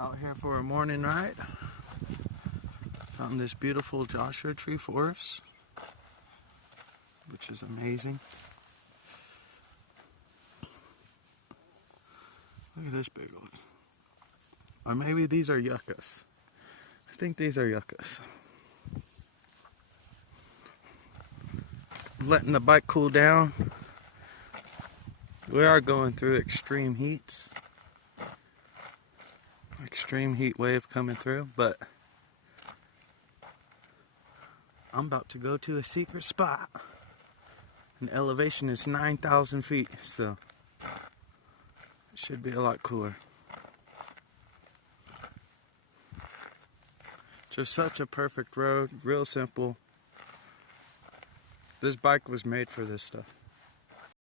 Out here for a morning ride. Found this beautiful Joshua Tree forest, which is amazing. Look at this big one. Or maybe these are yuccas. I think these are yuccas. Letting the bike cool down. We are going through extreme heats. Extreme heat wave coming through, but I'm about to go to a secret spot. And elevation is 9,000 feet, so it should be a lot cooler. Just such a perfect road, real simple. This bike was made for this stuff.